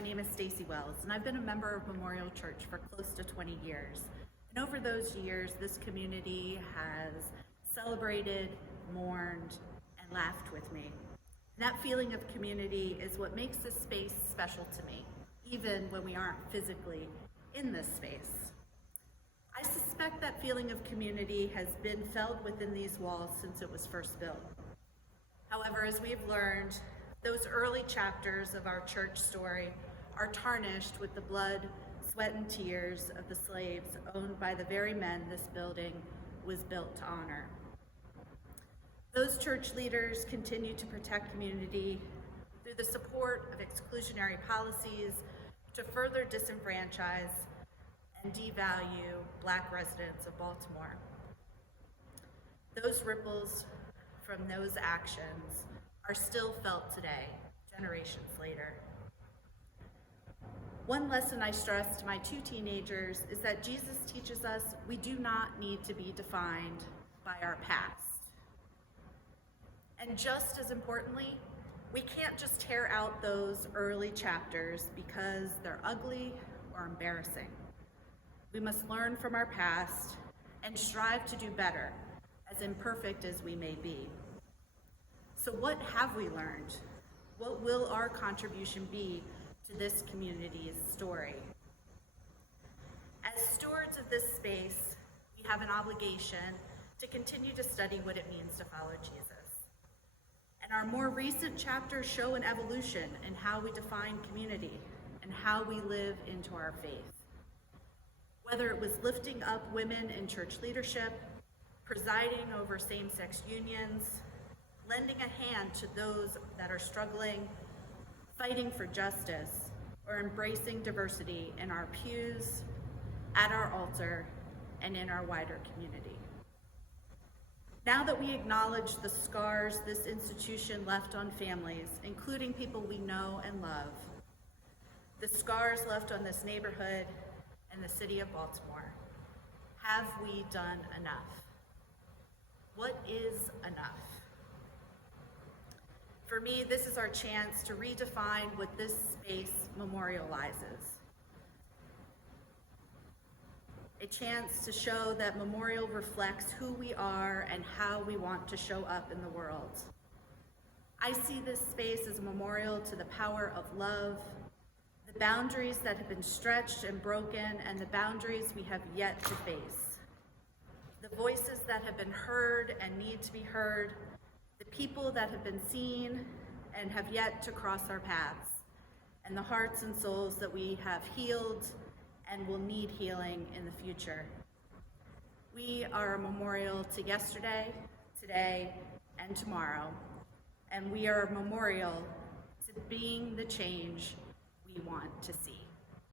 My name is Stacy Wells, and I've been a member of Memorial Church for close to 20 years. And over those years, this community has celebrated, mourned, and laughed with me. And that feeling of community is what makes this space special to me, even when we aren't physically in this space. I suspect that feeling of community has been felt within these walls since it was first built. However, as we've learned, those early chapters of our church story are tarnished with the blood, sweat, and tears of the slaves owned by the very men this building was built to honor. Those church leaders continue to protect community through the support of exclusionary policies to further disenfranchise and devalue Black residents of Baltimore. Those ripples from those actions are still felt today, generations later. One lesson I stress to my two teenagers is that Jesus teaches us we do not need to be defined by our past. And just as importantly, we can't just tear out those early chapters because they're ugly or embarrassing. We must learn from our past and strive to do better, as imperfect as we may be. So what have we learned? What will our contribution be to this community's story? As stewards of this space, we have an obligation to continue to study what it means to follow Jesus. And our more recent chapters show an evolution in how we define community and how we live into our faith. Whether it was lifting up women in church leadership, presiding over same-sex unions, lending a hand to those that are struggling, fighting for justice, or embracing diversity in our pews, at our altar, and in our wider community. Now that we acknowledge the scars this institution left on families, including people we know and love, the scars left on this neighborhood and the city of Baltimore, have we done enough? What is enough? For me, this is our chance to redefine what this space memorializes. A chance to show that Memorial reflects who we are and how we want to show up in the world. I see this space as a memorial to the power of love, the boundaries that have been stretched and broken, and the boundaries we have yet to face. The voices that have been heard and need to be heard, the people that have been seen and have yet to cross our paths, and the hearts and souls that we have healed and will need healing in the future. We are a memorial to yesterday, today, and tomorrow, and we are a memorial to being the change we want to see.